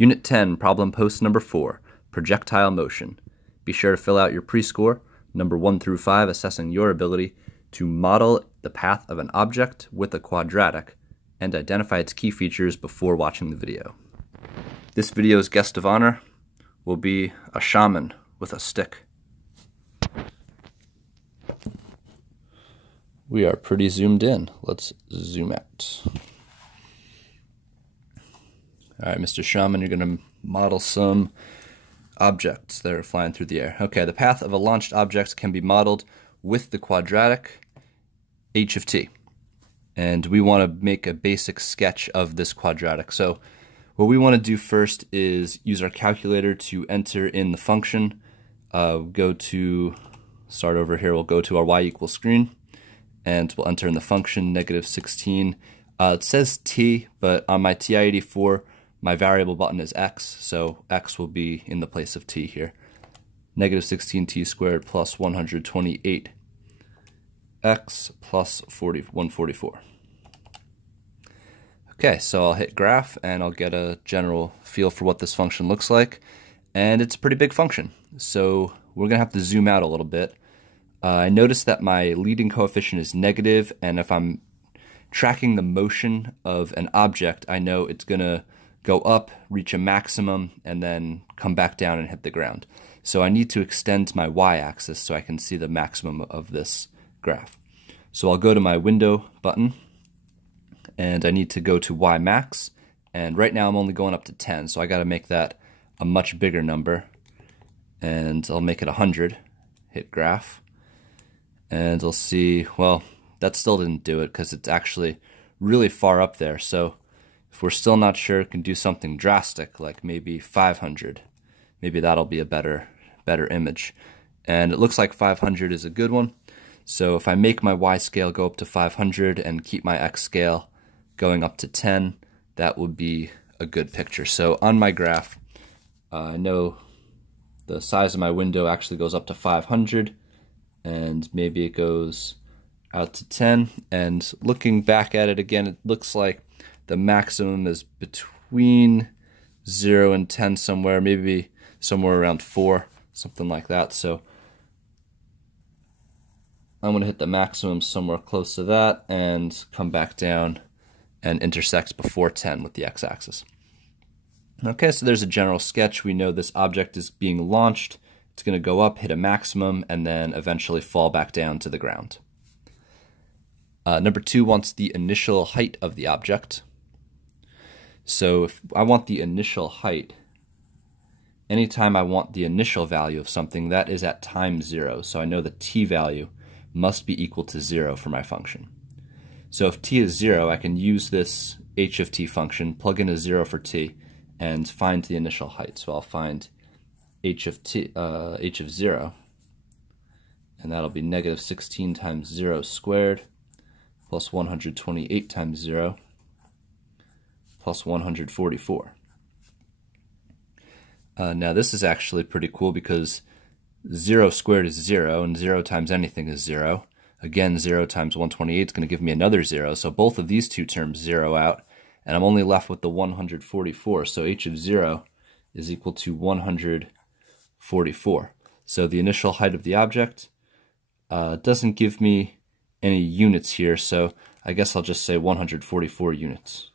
Unit 10, problem post number 4, projectile motion. Be sure to fill out your pre-score, number 1 through 5, assessing your ability to model the path of an object with a quadratic and identify its key features before watching the video. This video's guest of honor will be a shaman with a stick. We are pretty zoomed in. Let's zoom out. All right, Mr. Shaman, you're going to model some objects that are flying through the air. Okay, the path of a launched object can be modeled with the quadratic h of t. And we want to make a basic sketch of this quadratic. So what we want to do first is use our calculator to enter in the function. Start over here, we'll go to our y equals screen, and we'll enter in the function -16. It says t, but on my TI-84, my variable button is x, so x will be in the place of t here. -16t squared plus 128 x plus 144. Okay, so I'll hit graph and I'll get a general feel for what this function looks like. And it's a pretty big function, so we're going to have to zoom out a little bit. I noticed that my leading coefficient is negative, and if I'm tracking the motion of an object, I know it's going to go up, reach a maximum, and then come back down and hit the ground. So I need to extend my y-axis so I can see the maximum of this graph. So I'll go to my window button, and I need to go to y max, and right now I'm only going up to 10, so I got to make that a much bigger number, and I'll make it 100, hit graph, and I'll see, well, that still didn't do it because it's actually really far up there. So if we're still not sure, we can do something drastic, like maybe 500. Maybe that'll be a better image. And it looks like 500 is a good one. So if I make my y scale go up to 500 and keep my x scale going up to 10, that would be a good picture. So on my graph, I know the size of my window actually goes up to 500, and maybe it goes out to 10. And looking back at it again, it looks like the maximum is between 0 and 10 somewhere, maybe somewhere around 4, something like that. So I'm going to hit the maximum somewhere close to that and come back down and intersect before 10 with the x-axis. Okay, so there's a general sketch. We know this object is being launched. It's going to go up, hit a maximum, and then eventually fall back down to the ground. Number 2 wants the initial height of the object. So if I want the initial height, anytime I want the initial value of something, that is at time 0. So I know the t value must be equal to 0 for my function. So if t is 0, I can use this h of t function, plug in a 0 for t, and find the initial height. So I'll find h of 0, and that'll be -16 times 0 squared plus 128 times 0 plus 144. Now this is actually pretty cool because 0 squared is 0, and 0 times anything is 0. Again, 0 times 128 is going to give me another 0, so both of these two terms zero out, and I'm only left with the 144, so h of 0 is equal to 144. So the initial height of the object doesn't give me any units here, so I guess I'll just say 144 units.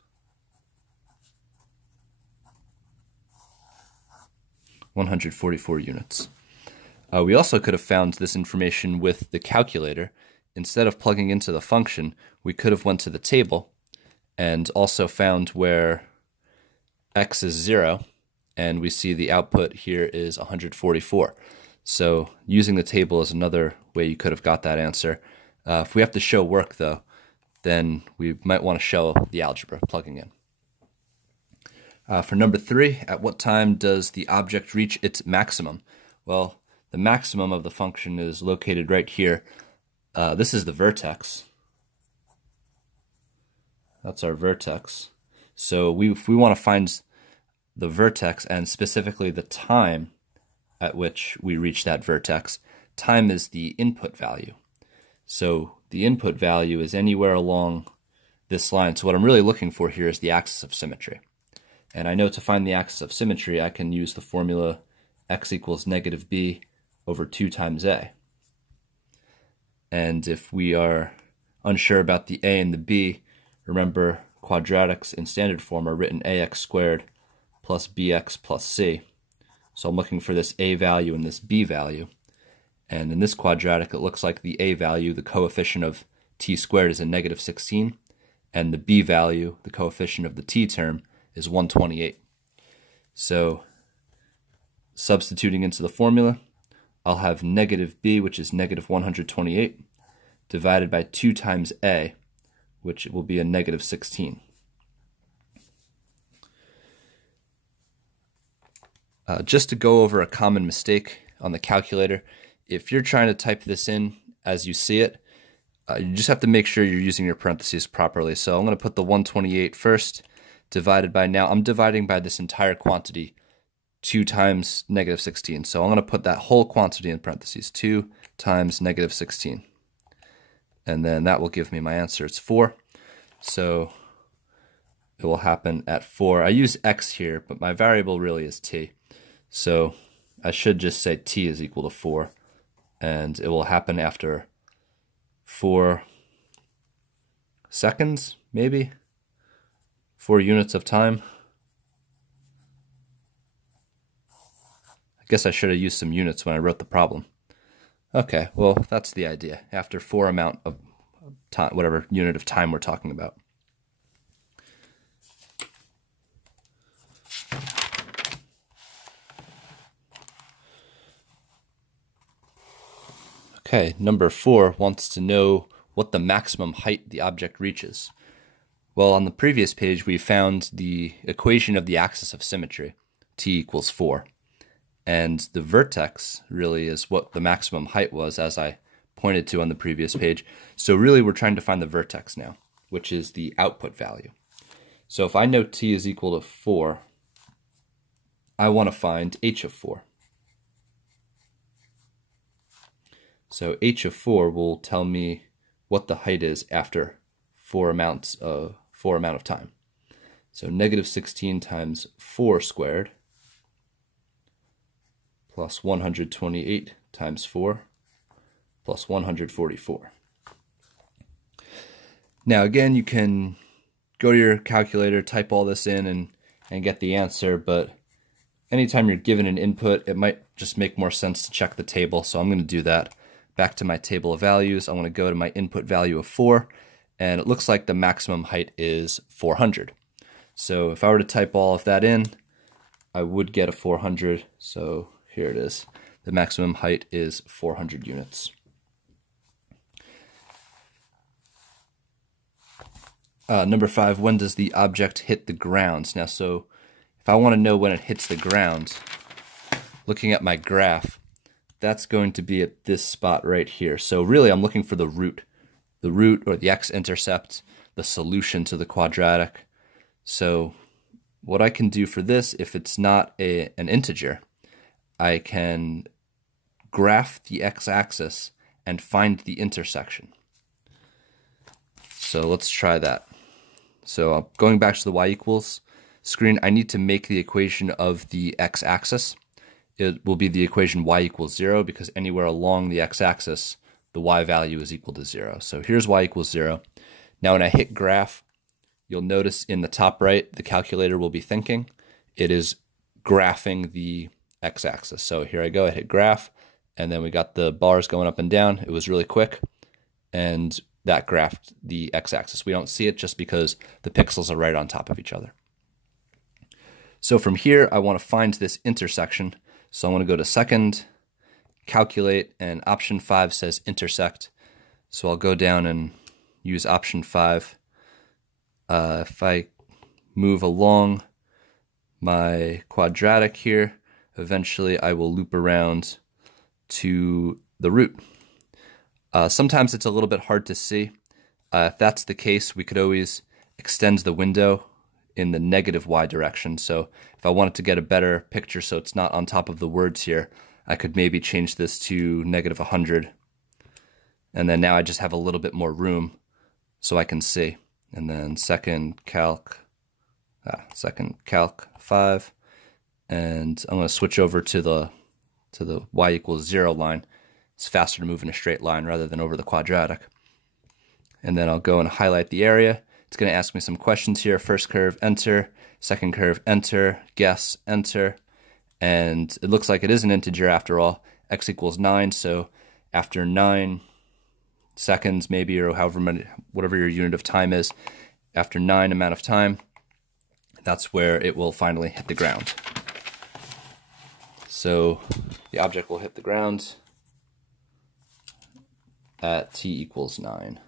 144 units. We also could have found this information with the calculator. Instead of plugging into the function, we could have went to the table and also found where x is 0, and we see the output here is 144. So using the table is another way you could have got that answer. If we have to show work, though, then we might want to show the algebra plugging in. For number 3, at what time does the object reach its maximum? Well, the maximum of the function is located right here. This is the vertex. That's our vertex. So if we want to find the vertex and specifically the time at which we reach that vertex, time is the input value. So the input value is anywhere along this line. So what I'm really looking for here is the axis of symmetry. And I know to find the axis of symmetry, I can use the formula x equals negative b over 2 times a. And if we are unsure about the a and the b, remember quadratics in standard form are written ax squared plus bx plus c. So I'm looking for this a value and this b value. And in this quadratic, it looks like the a value, the coefficient of t squared, is a negative 16, and the b value, the coefficient of the t term, is 128. So substituting into the formula, I'll have negative b, which is negative 128, divided by 2 times a, which will be a negative 16. Just to go over a common mistake on the calculator, if you're trying to type this in as you see it, you just have to make sure you're using your parentheses properly. So I'm going to put the 128 first, divided by, now I'm dividing by this entire quantity, 2 times negative 16. So I'm going to put that whole quantity in parentheses, 2 times negative 16. And then that will give me my answer. It's 4. So it will happen at 4. I use x here, but my variable really is t. So I should just say t is equal to 4. And it will happen after 4 seconds, maybe? 4 units of time. I guess I should have used some units when I wrote the problem. Okay, well, that's the idea. After 4 amount of time, whatever unit of time we're talking about. Okay, number 4 wants to know what the maximum height the object reaches. Well, on the previous page, we found the equation of the axis of symmetry, t equals 4. And the vertex really is what the maximum height was, as I pointed to on the previous page. So really, we're trying to find the vertex now, which is the output value. So if I know t is equal to 4, I want to find h of 4. So h of 4 will tell me what the height is after 4 amount of time. So negative 16 times 4 squared plus 128 times 4 plus 144. Now again, you can go to your calculator, type all this in and get the answer, but anytime you're given an input, it might just make more sense to check the table, so I'm going to do that. Back to my table of values, I want to go to my input value of 4, and it looks like the maximum height is 400. So if I were to type all of that in, I would get a 400, so here it is. The maximum height is 400 units. Number 5, when does the object hit the ground? Now, so if I want to know when it hits the ground, looking at my graph, that's going to be at this spot right here. So really, I'm looking for the root or the x-intercept, the solution to the quadratic. So what I can do for this, if it's not an integer, I can graph the x-axis and find the intersection. So let's try that. So going back to the y equals screen, I need to make the equation of the x-axis. It will be the equation y equals 0, because anywhere along the x-axis, the y value is equal to 0. So here's y equals 0. Now when I hit graph, you'll notice in the top right, the calculator will be thinking. It is graphing the x-axis. So here I go, I hit graph, and then we got the bars going up and down. It was really quick, and that graphed the x-axis. We don't see it just because the pixels are right on top of each other. So from here, I want to find this intersection. So I'm going to go to second, calculate, and option 5 says intersect. So I'll go down and use option 5. If I move along my quadratic here, eventually I will loop around to the root. Sometimes it's a little bit hard to see. If that's the case, we could always extend the window in the negative y direction. So if I wanted to get a better picture so it's not on top of the words here, I could maybe change this to negative 100. And then now I just have a little bit more room so I can see. And then second calc, second Calc 5, and I'm going to switch over to the y equals 0 line. It's faster to move in a straight line rather than over the quadratic. And then I'll go and highlight the area. It's going to ask me some questions here. First curve, enter. Second curve, enter. Guess, enter. And it looks like it is an integer after all. X equals 9, so after 9 seconds maybe, or however many, whatever your unit of time is, after 9 amount of time, that's where it will finally hit the ground. So the object will hit the ground at t equals 9.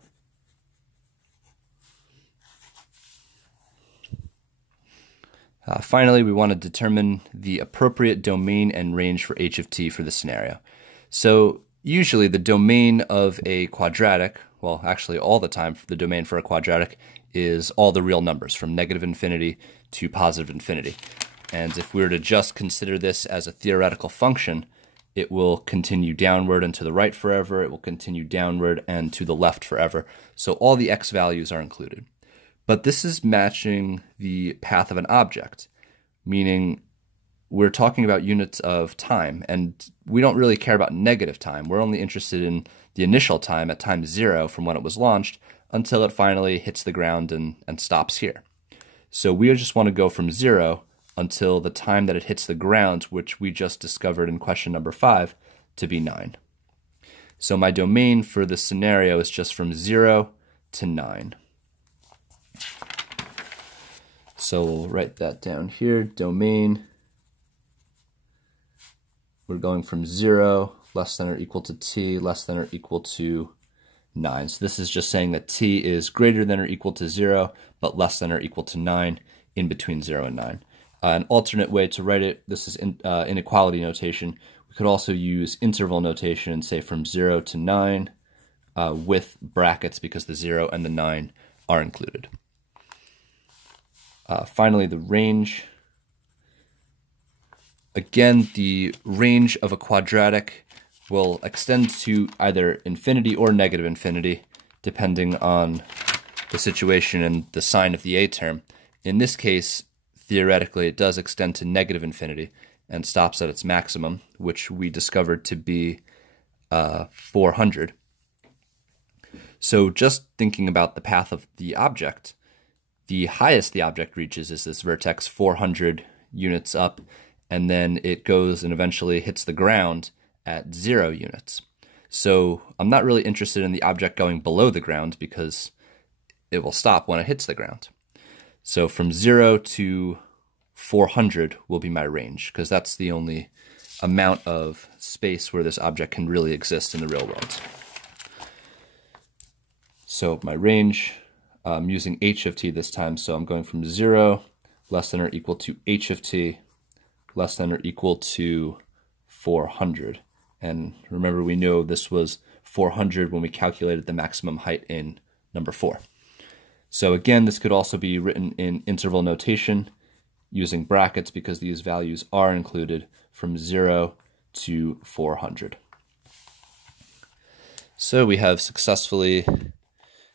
Finally, we want to determine the appropriate domain and range for h of t for this scenario. So usually the domain of a quadratic, well actually all the time the domain for a quadratic is all the real numbers from negative infinity to positive infinity. And if we were to just consider this as a theoretical function, it will continue downward and to the right forever, it will continue downward and to the left forever. So all the x values are included. But this is matching the path of an object, meaning we're talking about units of time, and we don't really care about negative time. We're only interested in the initial time at time 0 from when it was launched until it finally hits the ground and stops here. So we just want to go from 0 until the time that it hits the ground, which we just discovered in question number 5 to be 9. So my domain for this scenario is just from 0 to 9. So we'll write that down here, domain. We're going from 0 less than or equal to t less than or equal to 9. So this is just saying that t is greater than or equal to 0, but less than or equal to 9 in between 0 and 9. An alternate way to write it, this is inequality notation. We could also use interval notation and say from 0 to 9 with brackets because the 0 and the 9 are included. Finally, the range. Again, the range of a quadratic will extend to either infinity or negative infinity, depending on the situation and the sign of the a term. In this case, theoretically, it does extend to negative infinity and stops at its maximum, which we discovered to be 400. So just thinking about the path of the object, the highest the object reaches is this vertex 400 units up, and then it goes and eventually hits the ground at 0 units. So I'm not really interested in the object going below the ground because it will stop when it hits the ground. So from 0 to 400 will be my range, because that's the only amount of space where this object can really exist in the real world. So my range, I'm using h of t this time, so I'm going from 0 less than or equal to h of t less than or equal to 400. And remember, we know this was 400 when we calculated the maximum height in number 4. So again, this could also be written in interval notation using brackets because these values are included from 0 to 400. So we have successfully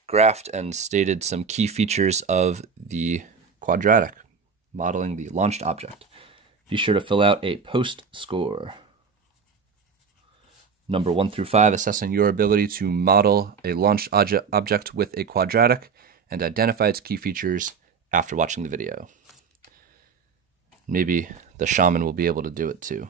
graphed and stated some key features of the quadratic, modeling the launched object. Be sure to fill out a post score. Number 1 through 5, assessing your ability to model a launched object with a quadratic and identify its key features after watching the video. Maybe the shaman will be able to do it too.